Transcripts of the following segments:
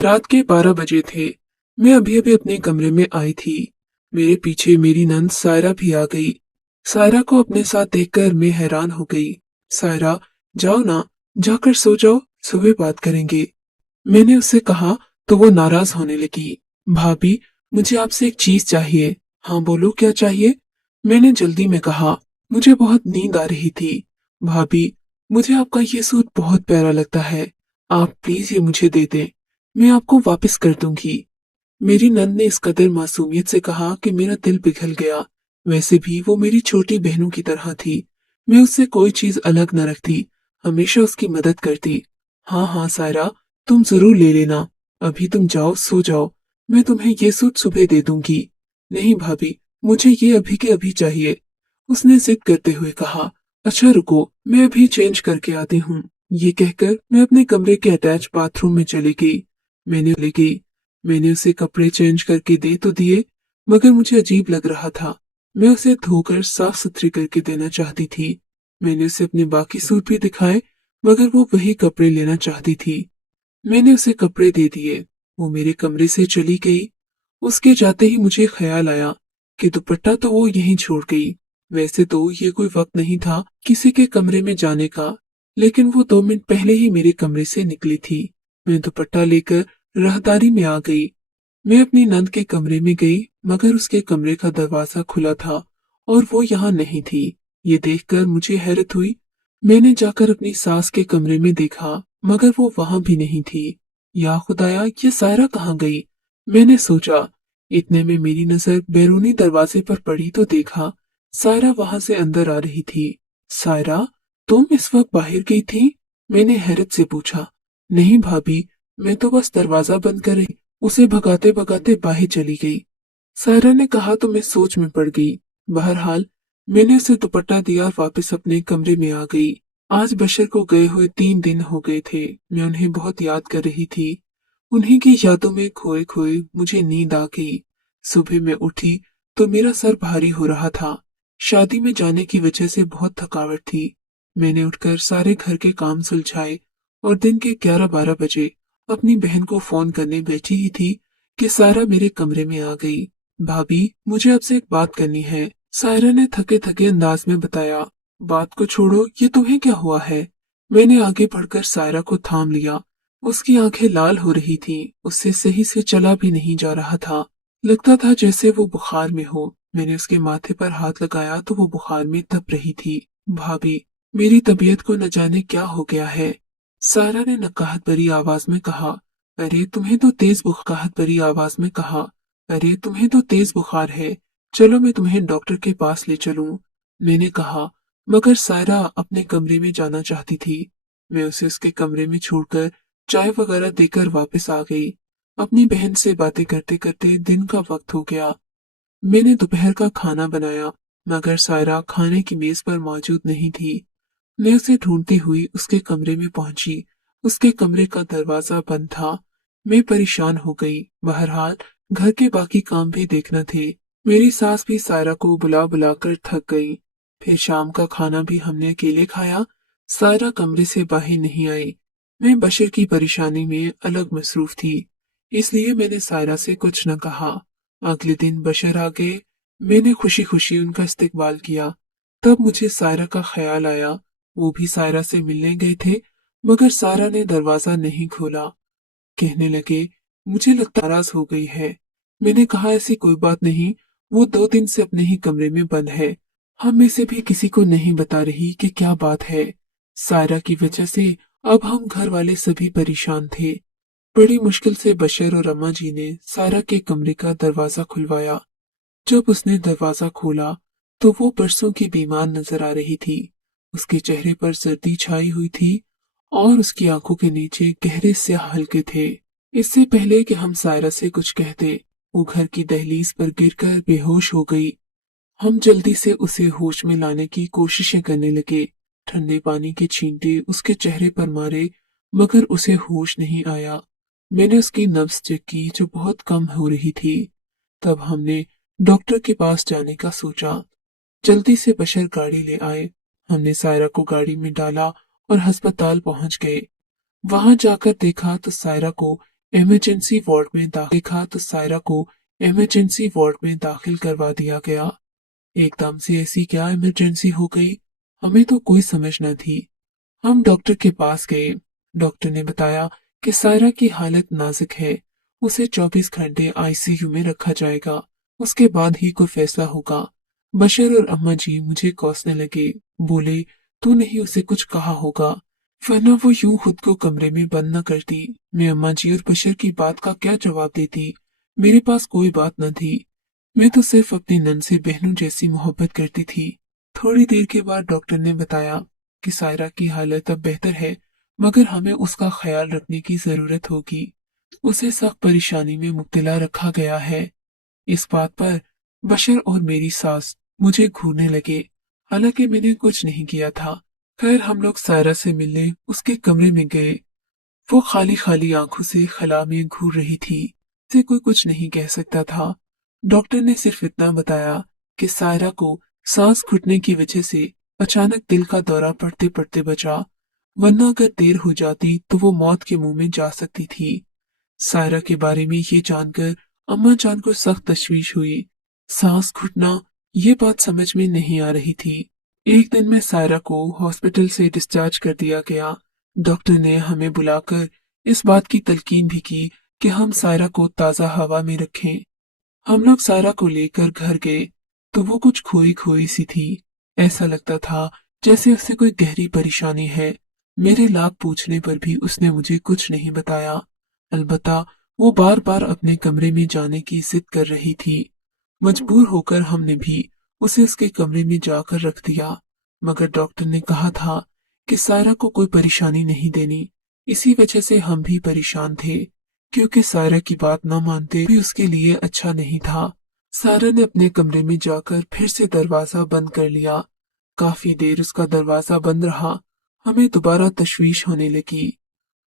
रात के 12 बजे थे। मैं अभी अभी अपने कमरे में आई थी। मेरे पीछे मेरी नंद सायरा भी आ गई। सायरा को अपने साथ देखकर मैं हैरान हो गई। सायरा, जाओ ना, जाकर सो जाओ, सुबह बात करेंगे। मैंने उससे कहा तो वो नाराज होने लगी। भाभी, मुझे आपसे एक चीज चाहिए। हाँ बोलो, क्या चाहिए? मैंने जल्दी में कहा। मुझे बहुत नींद आ रही थी। भाभी, मुझे आपका ये सूट बहुत प्यारा लगता है। आप प्लीज ये मुझे दे दें। मैं आपको वापस कर दूंगी। मेरी नंद ने इस कदर मासूमियत से कहा कि मेरा दिल पिघल गया। वैसे भी वो मेरी छोटी बहनों की तरह थी। मैं उससे कोई चीज अलग न रखती, हमेशा उसकी मदद करती। हाँ हाँ सायरा, तुम जरूर ले लेना। अभी तुम जाओ, सो जाओ। मैं तुम्हें ये सूट सुबह दे दूंगी। नहीं भाभी, मुझे ये अभी के अभी चाहिए। उसने जिद करते हुए कहा। अच्छा रुको, मैं अभी चेंज करके आती हूँ। ये कहकर मैं अपने कमरे के अटैच बाथरूम में चली गई। मैंने उसे कपड़े चेंज करके दे तो दिए, मगर मुझे अजीब लग रहा था। मैं उसे धोकर साफ सुथरी करके देना चाहती थी। मैंने उसे अपने बाकी सूट भी दिखाए, मगर वो वही कपड़े लेना चाहती थी। मैंने उसे कपड़े दे दिए। वो मेरे कमरे से चली गई। उसके जाते ही मुझे ख्याल आया कि दुपट्टा तो वो यहीं छोड़ गई। वैसे तो ये कोई वक्त नहीं था किसी के कमरे में जाने का, लेकिन वो 2 मिनट पहले ही मेरे कमरे से निकली थी। मैं दुपट्टा लेकर राहदारी में आ गई। मैं अपनी नंद के कमरे में गई, मगर उसके कमरे का दरवाजा खुला था और वो यहाँ नहीं थी। ये देखकर मुझे हैरत हुई। मैंने जाकर अपनी सास के कमरे में देखा, मगर वो वहां भी नहीं थी। या खुदाया, ये सायरा कहाँ गई? मैंने सोचा। इतने में मेरी नजर बैरूनी दरवाजे पर पड़ी तो देखा सायरा वहां से अंदर आ रही थी। सायरा, तुम इस वक्त बाहर गई थी? मैंने हैरत से पूछा। नहीं भाभी, मैं तो बस दरवाजा बंद कर उसे भगाते भगाते बाहर चली गई। सायरा ने कहा तो मैं सोच में पड़ गई। बहरहाल मैंने उसे दुपट्टा दिया और वापस अपने कमरे में आ गई। आज बशर को गए हुए 3 दिन हो गए थे। मैं उन्हें बहुत याद कर रही थी। उन्हीं की यादों में खोए खोए मुझे नींद आ गई। सुबह मैं उठी तो मेरा सर भारी हो रहा था। शादी में जाने की वजह से बहुत थकावट थी। मैंने उठकर सारे घर के काम सुलझाए और दिन के 11-12 बजे अपनी बहन को फोन करने बैठी ही थी कि सायरा मेरे कमरे में आ गई। भाभी, मुझे आपसे एक बात करनी है। सायरा ने थके थके अंदाज में बताया। बात को छोड़ो, ये तुम्हें क्या हुआ है? मैंने आगे बढ़कर सायरा को थाम लिया। उसकी आंखें लाल हो रही थीं। उससे सही से चला भी नहीं जा रहा था। लगता था जैसे वो बुखार में हो। मैंने उसके माथे पर हाथ लगाया तो वो बुखार में तप रही थी। भाभी, मेरी तबीयत को न जाने क्या हो गया है। सायरा ने नकाहत भरी आवाज में कहा। अरे तुम्हें तो तेज बुखार भरी आवाज में कहा। अरे तुम्हें तो तेज बुखार है। चलो मैं तुम्हें डॉक्टर के पास ले चलूं। मैंने कहा, मगर सायरा अपने कमरे में जाना चाहती थी। मैं उसे उसके कमरे में छोड़कर चाय वगैरह देकर वापस आ गई। अपनी बहन से बातें करते करते दिन का वक्त हो गया। मैंने दोपहर का खाना बनाया, मगर सायरा खाने की मेज पर मौजूद नहीं थी। मैं उसे ढूंढती हुई उसके कमरे में पहुंची। उसके कमरे का दरवाजा बंद था। मैं परेशान हो गई। बहरहाल घर के बाकी काम भी देखना थे। मेरी सास भी सायरा को बुला बुलाकर थक गई। फिर शाम का खाना भी हमने अकेले खाया। सायरा कमरे से बाहर नहीं आई। मैं बशर की परेशानी में अलग मसरूफ थी, इसलिए मैंने सायरा से कुछ न कहा। अगले दिन बशर आ गए। मैंने खुशी खुशी उनका इस्तकबाल किया। तब मुझे सायरा का ख्याल आया। वो भी सायरा से मिलने गए थे, मगर सायरा ने दरवाजा नहीं खोला। कहने लगे, मुझे लगता नाराज हो गई है। मैंने कहा, ऐसी कोई बात नहीं। वो 2 दिन से अपने ही कमरे में बंद है। हम में से भी किसी को नहीं बता रही कि क्या बात है। सायरा की वजह से अब हम घर वाले सभी परेशान थे। बड़ी मुश्किल से बशर और अम्मा जी ने सायरा के कमरे का दरवाजा खुलवाया। जब उसने दरवाजा खोला तो वो बरसों की बीमार नजर आ रही थी। उसके चेहरे पर सर्दी छाई हुई थी और उसकी आंखों के नीचे गहरे स्याह हल्के थे। इससे पहले कि हम सायरा से कुछ कहते, वो घर की दहलीज पर गिरकर बेहोश हो गई। हम जल्दी से उसे होश में लाने की कोशिशें करने लगे। ठंडे पानी के छींटे उसके चेहरे पर मारे, मगर उसे होश नहीं आया। मैंने उसकी नब्ज चेक की जो बहुत कम हो रही थी। तब हमने डॉक्टर के पास जाने का सोचा। जल्दी से बशर गाड़ी ले आए। हमने सायरा को गाड़ी में डाला और अस्पताल पहुंच गए। वहां जाकर देखा तो सायरा को इमरजेंसी वार्ड में दाखिल देखा तो सायरा को इमरजेंसी वार्ड में दाखिल करवा दिया गया। एकदम से ऐसी क्या इमरजेंसी हो गई, हमें तो कोई समझ न थी। हम डॉक्टर के पास गए। डॉक्टर ने बताया कि सायरा की हालत नाजुक है, उसे 24 घंटे आईसीयू में रखा जाएगा, उसके बाद ही कोई फैसला होगा। बशर और अम्मा जी मुझे कोसने लगे, बोले तूने ही उसे कुछ कहा होगा, वरना वो यूं खुद को कमरे में बंद न करती। मैं अम्मा जी और बशर की बात का क्या जवाब देती, मेरे पास कोई बात न थी। मैं तो सिर्फ अपनी नन से बहनों जैसी मोहब्बत करती थी। थोड़ी देर के बाद डॉक्टर ने बताया कि सायरा की हालत अब बेहतर है, मगर हमें उसका ख्याल रखने की जरूरत होगी। उसे सख्त परेशानी में मुब्तला रखा गया है। इस बात पर बशर और मेरी सास मुझे घूरने लगे, हालांकि मैंने कुछ नहीं किया था। खैर हम लोग सायरा से मिलने उसके कमरे में गए। वो खाली खाली आंखों से खला में घूर रही थी, से कोई कुछ नहीं कह सकता था। डॉक्टर ने सिर्फ इतना बताया कि सायरा को सांस घुटने की वजह से अचानक दिल का दौरा पड़ते पड़ते बचा, वरना अगर देर हो जाती तो वो मौत के मुंह में जा सकती थी। सायरा के बारे में ये जानकर अम्मा जान को सख्त तशवीश हुई। सांस घुटना, ये बात समझ में नहीं आ रही थी। एक दिन में सायरा को हॉस्पिटल से डिस्चार्ज कर दिया गया। डॉक्टर ने हमें बुलाकर इस बात की तलकीन भी की कि हम सायरा को ताज़ा हवा में रखें। हम लोग सायरा को लेकर घर गए तो वो कुछ खोई खोई सी थी। ऐसा लगता था जैसे उसे कोई गहरी परेशानी है। मेरे लाख पूछने पर भी उसने मुझे कुछ नहीं बताया। अलबत्ता वो बार बार अपने कमरे में जाने की जिद कर रही थी। मजबूर होकर हमने भी उसे उसके कमरे में जाकर रख दिया, मगर डॉक्टर ने कहा था कि सायरा को कोई परेशानी नहीं देनी। इसी वजह से हम भी परेशान थे, क्योंकि सायरा की बात न मानते भी उसके लिए अच्छा नहीं था। सायरा ने अपने कमरे में जाकर फिर से दरवाजा बंद कर लिया। काफी देर उसका दरवाजा बंद रहा। हमें दोबारा तशवीश होने लगी।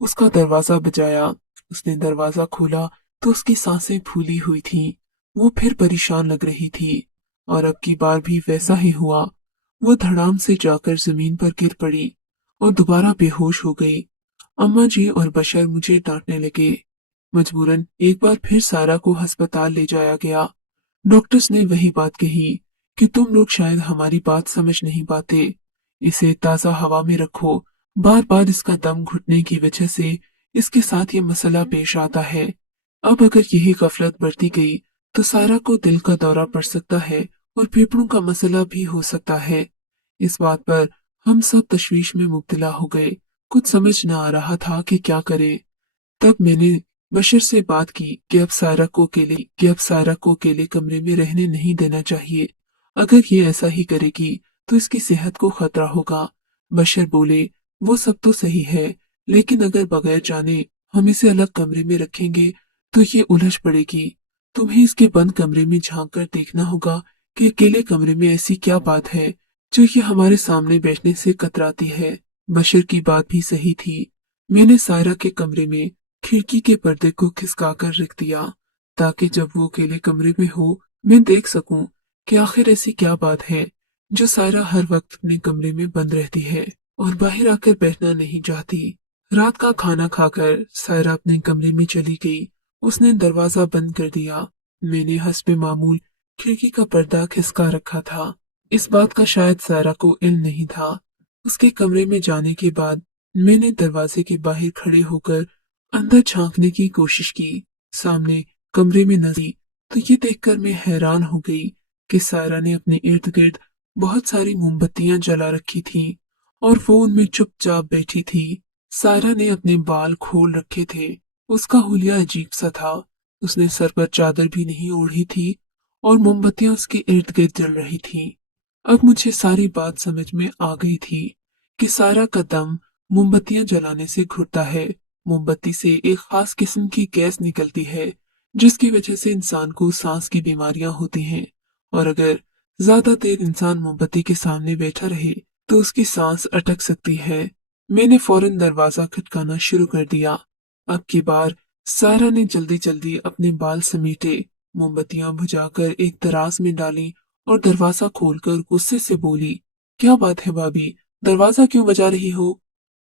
उसका दरवाजा बजाया। उसने दरवाजा खोला तो उसकी सांसें फूली हुई थीं। वो फिर परेशान लग रही थी, और अब की बार भी वैसा ही हुआ। वो धड़ाम से जाकर जमीन पर गिर पड़ी और दोबारा बेहोश हो गई। अम्मा जी और बशर मुझे डांटने लगे। मजबूरन एक बार फिर सारा को अस्पताल ले जाया गया। डॉक्टर्स ने वही बात कही कि तुम लोग शायद हमारी बात समझ नहीं पाते। इसे ताजा हवा में रखो। बार बार इसका दम घुटने की वजह से इसके साथ ये मसला पेश आता है। अब अगर यही गफलत बरती गई तो सारा को दिल का दौरा पड़ सकता है और फेफड़ों का मसला भी हो सकता है। इस बात पर हम सब तशवीश में मुब्तला हो गए। कुछ समझ न आ रहा था कि क्या करें। तब मैंने बशर से बात की कि अब सायरा को अकेले कमरे में रहने नहीं देना चाहिए। अगर ये ऐसा ही करेगी तो इसकी सेहत को खतरा होगा। बशर बोले वो सब तो सही है, लेकिन अगर बगैर जाने हम इसे अलग कमरे में रखेंगे तो ये उलझ पड़ेगी। तुम्हें इसके बंद कमरे में झांक कर देखना होगा कि अकेले कमरे में ऐसी क्या बात है जो ये हमारे सामने बैठने से कतराती है। बशर की बात भी सही थी। मैंने सायरा के कमरे में खिड़की के पर्दे को खिसकाकर रख दिया, ताकि जब वो अकेले कमरे में हो मैं देख सकूं कि आखिर ऐसी क्या बात है जो सायरा हर वक्त अपने कमरे में बंद रहती है और बाहर आकर बैठना नहीं चाहती। रात का खाना खाकर सायरा अपने कमरे में चली गई। उसने दरवाजा बंद कर दिया। मैंने हस्बे मामूल खिड़की का पर्दा खिसका रखा था। इस बात का शायद सायरा को इल्म नहीं था। उसके कमरे में जाने के बाद मैंने दरवाजे के बाहर खड़े होकर अंदर झांकने की कोशिश की। सामने कमरे में नजरी तो ये देखकर मैं हैरान हो गई कि सायरा ने अपने इर्द गिर्द बहुत सारी मोमबत्तियां जला रखी थीं और वो उनमें चुपचाप बैठी थी। सायरा ने अपने बाल खोल रखे थे। उसका हुलिया अजीब सा था। उसने सर पर चादर भी नहीं ओढ़ी थी और मोमबत्तियां उसके इर्द गिर्द जल रही थीं। अब मुझे सारी बात समझ में आ गई थी कि सायरा का दम मोमबत्तियां जलाने से घुटता है। मोमबत्ती से एक खास किस्म की गैस निकलती है, जिसकी वजह से इंसान को सांस की बीमारियां होती हैं, और अगर ज्यादा देर इंसान मोमबत्ती के सामने बैठा रहे तो उसकी सांस अटक सकती है। मैंने फौरन दरवाजा खटकाना शुरू कर दिया। अब की बार सारा ने जल्दी जल्दी अपने बाल समेटे, मोमबत्तियां बुझाकर एक दराज में डाली और दरवाजा खोलकर गुस्से से बोली, क्या बात है भाभी, दरवाजा क्यों बजा रही हो?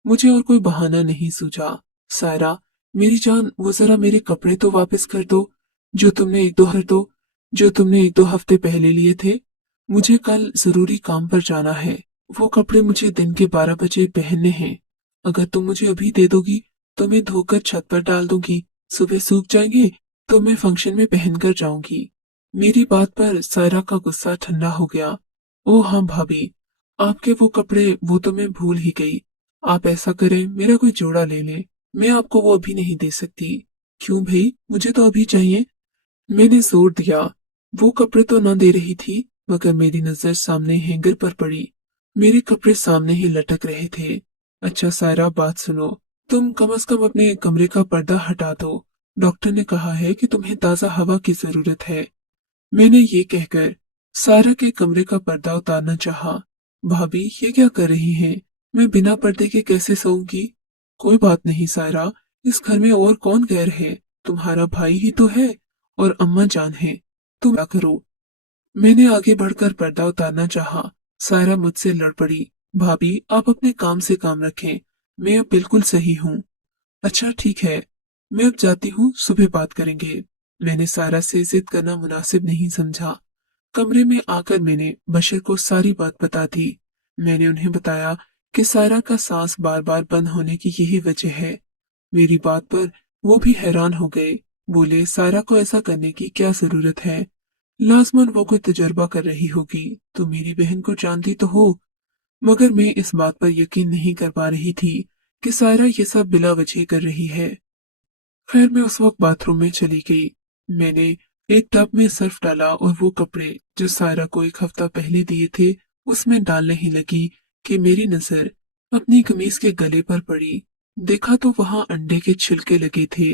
मुझे और कोई बहाना नहीं सूझा। सायरा मेरी जान, वो जरा मेरे कपड़े तो वापस कर दो जो तुमने एक दो हफ्ते पहले लिए थे। मुझे कल जरूरी काम पर जाना है। वो कपड़े मुझे दिन के 12 बजे पहनने हैं। अगर तुम मुझे अभी दे दोगी तो मैं धोकर छत पर डाल दूंगी। सुबह सूख जाएंगे तो मैं फंक्शन में पहनकर जाऊंगी। मेरी बात पर सायरा का गुस्सा ठंडा हो गया। ओ हाँ भाभी, आपके वो कपड़े वो तो मैं भूल ही गई। आप ऐसा करें, मेरा कोई जोड़ा ले लें। मैं आपको वो अभी नहीं दे सकती। क्यों भाई, मुझे तो अभी चाहिए। मैंने जोर दिया। वो कपड़े तो न दे रही थी, मगर मेरी नजर सामने हैंगर पर पड़ी। मेरे कपड़े सामने ही लटक रहे थे। अच्छा सायरा, बात सुनो। तुम कम से कम अपने कमरे का पर्दा हटा दो। डॉक्टर ने कहा है कि तुम्हें ताजा हवा की जरूरत है। मैंने ये कहकर सायरा के कमरे का पर्दा उतारना चाहा। भाभी, ये क्या कर रही हैं? मैं बिना पर्दे के कैसे सोऊंगी? कोई बात नहीं सायरा, इस घर में और कौन गैर है? तुम्हारा भाई ही तो है और अम्मा जान है। तुम क्या करो? मैंने आगे बढ़कर पर्दा उतारना चाहा। सायरा मुझसे लड़ पड़ी। भाभी, आप अपने काम से काम रखें। मैं अब बिल्कुल सही हूँ। अच्छा ठीक है, मैं अब जाती हूँ, सुबह बात करेंगे। मैंने सायरा से जिद करना मुनासिब नहीं समझा। कमरे में आकर मैंने बशर को सारी बात बता दी। मैंने उन्हें बताया कि सायरा का सांस बार बार बंद होने की यही वजह है। मेरी बात पर वो भी हैरान हो गए। बोले, सायरा को ऐसा करने की क्या जरूरत है? लाजमन वो कोई तजुर्बा कर रही होगी। तो मेरी बहन को जानती तो हो। मगर मैं इस बात पर यकीन नहीं कर पा रही थी कि सायरा ये सब बिला वजह कर रही है। खैर, मैं उस वक्त बाथरूम में चली गई। मैंने एक टब में सर्फ डाला और वो कपड़े जो सायरा को एक हफ्ता पहले दिए थे उसमें डालने ही लगी कि मेरी नजर अपनी कमीज के गले पर पड़ी। देखा तो वहां अंडे के छिलके लगे थे।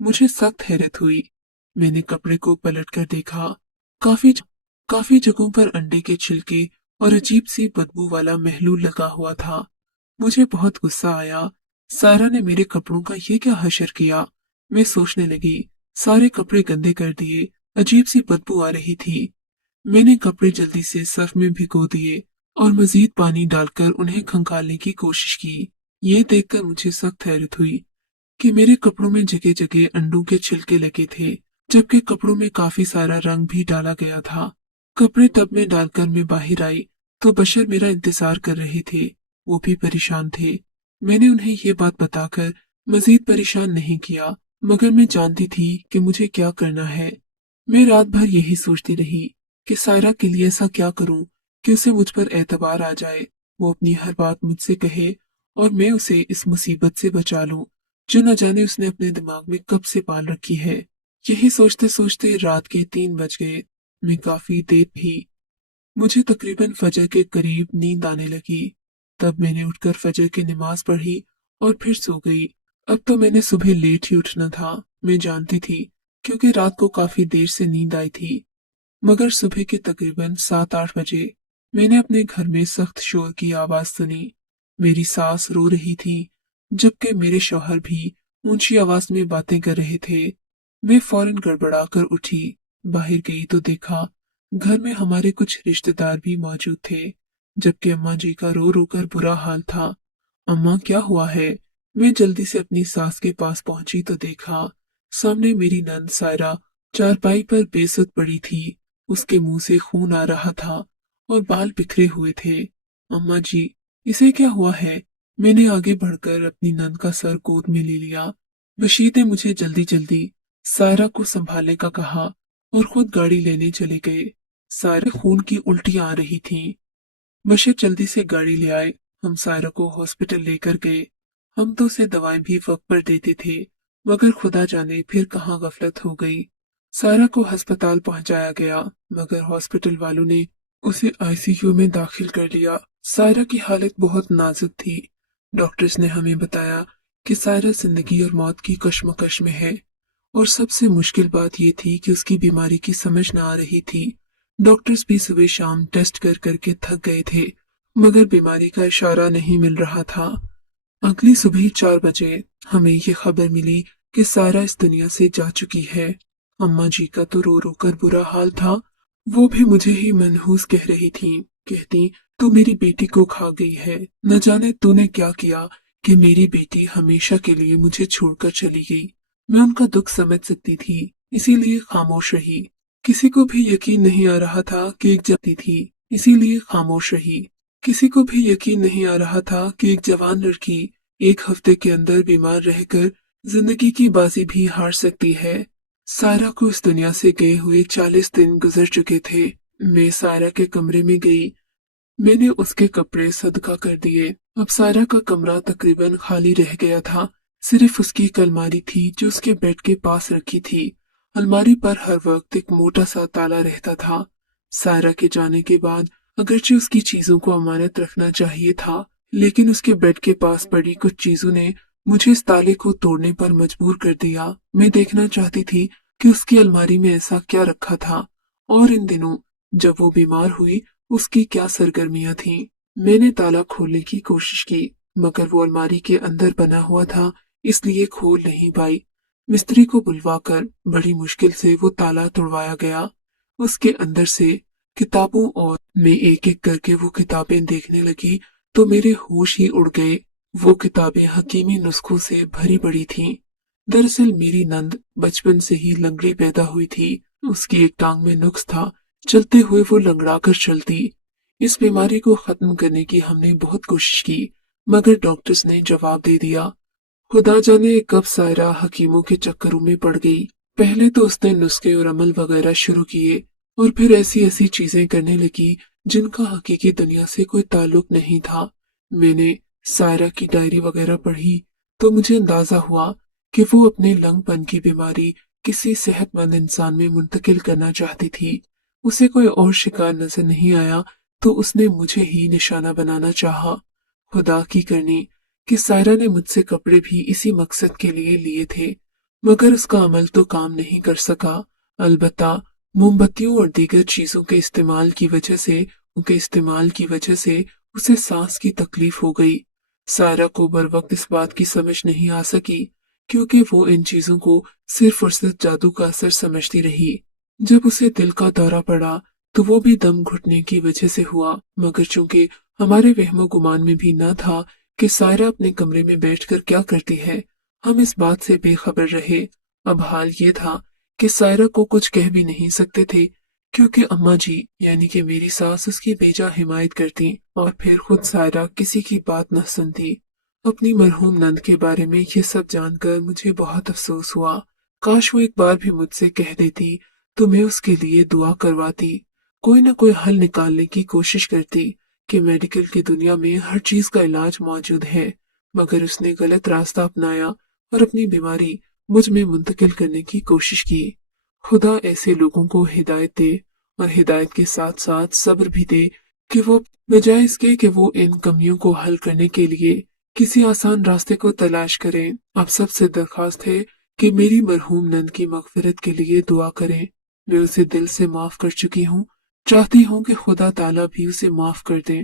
मुझे सख्त हैरत हुई। मैंने कपड़े को पलट कर देखा। काफी काफी जगहों पर अंडे के छिलके और अजीब सी बदबू वाला महलूल लगा हुआ था। मुझे बहुत गुस्सा आया। सारा ने मेरे कपड़ों का ये क्या हशर किया? मैं सोचने लगी। सारे कपड़े गंदे कर दिए। अजीब सी बदबू आ रही थी। मैंने कपड़े जल्दी से सर्फ में भिगो दिए और मजीद पानी डालकर उन्हें खंगालने की कोशिश की। ये देखकर मुझे सख्त हैरत हुई कि मेरे कपड़ों में जगह जगह अंडों के छिलके लगे थे, जबकि कपड़ों में काफी सारा रंग भी डाला गया था। कपड़े टब में डालकर मैं बाहर आई तो बशर मेरा इंतजार कर रहे थे। वो भी परेशान थे। मैंने उन्हें ये बात बताकर मजीद परेशान नहीं किया, मगर मैं जानती थी कि मुझे क्या करना है। मैं रात भर यही सोचती रही कि सायरा के लिए ऐसा क्या करूं कि उसे मुझ पर एतबार आ जाए। वो अपनी हर बात मुझसे कहे और मैं उसे इस मुसीबत से बचा लूं जो न जाने उसने अपने दिमाग में कब से पाल रखी है। यही सोचते सोचते रात के 3 बज गए। मैं काफी देर भी। मुझे तकरीबन फजर के करीब नींद आने लगी। तब मैंने उठकर फजर की नमाज पढ़ी और फिर सो गई। अब तो मैंने सुबह लेट ही उठना था, मैं जानती थी, क्योंकि रात को काफी देर से नींद आई थी। मगर सुबह के तकरीबन 7-8 बजे मैंने अपने घर में सख्त शोर की आवाज सुनी। मेरी सास रो रही थी, जबकि मेरे शौहर भी ऊंची आवाज में बातें कर रहे थे। मैं फौरन गड़बड़ा कर उठी। बाहर गई तो देखा घर में हमारे कुछ रिश्तेदार भी मौजूद थे, जबकि अम्मा जी का रो रो कर बुरा हाल था। अम्मा, क्या हुआ है? मैं जल्दी से अपनी सास के पास पहुंची तो देखा सामने मेरी नंद सायरा चारपाई पर बेसुध पड़ी थी। उसके मुंह से खून आ रहा था और बाल बिखरे हुए थे। अम्मा जी, इसे क्या हुआ है? मैंने आगे बढ़कर अपनी नंद का सर गोद में ले लिया। बशीर ने मुझे जल्दी जल्दी सायरा को संभालने का कहा और खुद गाड़ी लेने चले गए। सायरा खून की उल्टियां आ रही थीं। बशीर जल्दी से गाड़ी ले आए। हम सायरा को हॉस्पिटल लेकर गए। हम तो उसे दवाएं भी वक्त पर देते थे, मगर खुदा जाने फिर कहाँ गफलत हो गई। सायरा को अस्पताल पहुंचाया गया, मगर हॉस्पिटल वालों ने उसे आईसीयू में दाखिल कर लिया। सायरा की हालत बहुत नाजुक थी। डॉक्टर्स ने हमें बताया कि सायरा जिंदगी और मौत की कश्मकश में है, और सबसे मुश्किल बात यह थी कि उसकी बीमारी की समझ न आ रही थी। डॉक्टर्स भी सुबह शाम टेस्ट कर करके थक गए थे, मगर बीमारी का इशारा नहीं मिल रहा था। अगली सुबह 4 बजे हमें ये खबर मिली कि सायरा इस दुनिया से जा चुकी है। अम्मा जी का तो रो रो कर बुरा हाल था। वो भी मुझे ही मनहूस कह रही थीं। कहती, तू मेरी बेटी को खा गई है, न जाने तूने क्या किया कि मेरी बेटी हमेशा के लिए मुझे छोड़कर चली गई। मैं उनका दुख समझ सकती थी, इसीलिए खामोश रही। किसी को भी यकीन नहीं आ रहा था कि एक जाती थी, इसीलिए खामोश रही। किसी को भी यकीन नहीं आ रहा था कि एक जवान लड़की एक हफ्ते के अंदर बीमार रहकर जिंदगी की बाजी भी हार सकती है। सायरा को इस दुनिया से गए हुए 40 दिन गुजर चुके थे। मैं सायरा के कमरे में गई। मैंने उसके कपड़े सदका कर दिए। अब सायरा का कमरा तकरीबन खाली रह गया था। सिर्फ उसकी एक अलमारी थी जो उसके बेड के पास रखी थी। अलमारी पर हर वक्त एक मोटा सा ताला रहता था। सायरा के जाने के बाद अगरचे उसकी चीजों को अमानत रखना चाहिए था, लेकिन उसके बेड के पास पड़ी कुछ चीजों ने मुझे इस ताले को तोड़ने पर मजबूर कर दिया। मैं देखना चाहती थी कि उसकी अलमारी में ऐसा क्या रखा था, और इन दिनों जब वो बीमार हुई उसकी क्या सरगर्मियां थीं। मैंने ताला खोलने की कोशिश की, मगर वो अलमारी के अंदर बना हुआ था, इसलिए खोल नहीं पाई। मिस्त्री को बुलवाकर बड़ी मुश्किल से वो ताला तोड़वाया गया। उसके अंदर से किताबों और मैं एक एक करके वो किताबें देखने लगी तो मेरे होश ही उड़ गए। वो किताबें हकीमी नुस्खों से भरी पड़ी थीं। दरअसल मेरी नंद बचपन से ही लंगड़ी पैदा हुई थी। उसकी एक टांग में नुक्स था, चलते हुए वो लंगड़ा कर चलती। इस बीमारी को खत्म करने की हमने बहुत कोशिश की, मगर डॉक्टर्स ने जवाब दे दिया। खुदा जाने कब सायरा हकीमों के चक्करों में पड़ गई। पहले तो उसने नुस्खे और अमल वगैरह शुरू किए, और फिर ऐसी ऐसी चीजें करने लगी जिनका हकीकी दुनिया से कोई ताल्लुक नहीं था। मैंने सायरा की डायरी वगैरह पढ़ी तो मुझे अंदाजा हुआ कि वो अपने लंगपन की बीमारी किसी सेहतमंद इंसान में मुंतकिल करना चाहती थी। उसे कोई और शिकार नजर नहीं आया तो उसने मुझे ही निशाना बनाना चाहा। खुदा की करनी कि सायरा ने मुझसे कपड़े भी इसी मकसद के लिए लिए थे, मगर उसका अमल तो काम नहीं कर सका। अलबत्ता मोमबत्तियों और दीगर चीजों के इस्तेमाल की वजह से उसे सांस की तकलीफ हो गई। सायरा को बर वक्त इस बात की समझ नहीं आ सकी, क्योंकि वो इन चीजों को सिर्फ और सिर्फ जादू का असर समझती रही। जब उसे दिल का दौरा पड़ा तो वो भी दम घुटने की वजह से हुआ, मगर चूंकि हमारे वहमो गुमान में भी न था कि सायरा अपने कमरे में बैठकर क्या करती है, हम इस बात से बेखबर रहे। अब हाल ये था कि सायरा को कुछ कह भी नहीं सकते थे, क्योंकि अम्मा जी यानी कि मेरी सास उसकी बेजा हिमायत करती, और फिर खुद सायरा किसी की बात न सुनती। अपनी मरहूम नंद के बारे में ये सब जानकर मुझे बहुत अफसोस हुआ। काश वो एक बार भी मुझसे कह देती तो मैं उसके लिए दुआ करवाती, कोई न कोई हल निकालने की कोशिश करती कि मेडिकल की दुनिया में हर चीज का इलाज मौजूद है। मगर उसने गलत रास्ता अपनाया और अपनी बीमारी मुझ में मुंतकिल करने की कोशिश की। खुदा ऐसे लोगों को हिदायत दे, और हिदायत के साथ साथ सब्र भी दे कि वो बजाय इसके कि वो इन कमियों को हल करने के लिए किसी आसान रास्ते को तलाश करें। आप सबसे दरखास्त है कि मेरी मरहूम नंद की मगफिरत के लिए दुआ करें। मैं उसे दिल से माफ कर चुकी हूँ, चाहती हूँ कि खुदा ताला भी उसे माफ कर दे।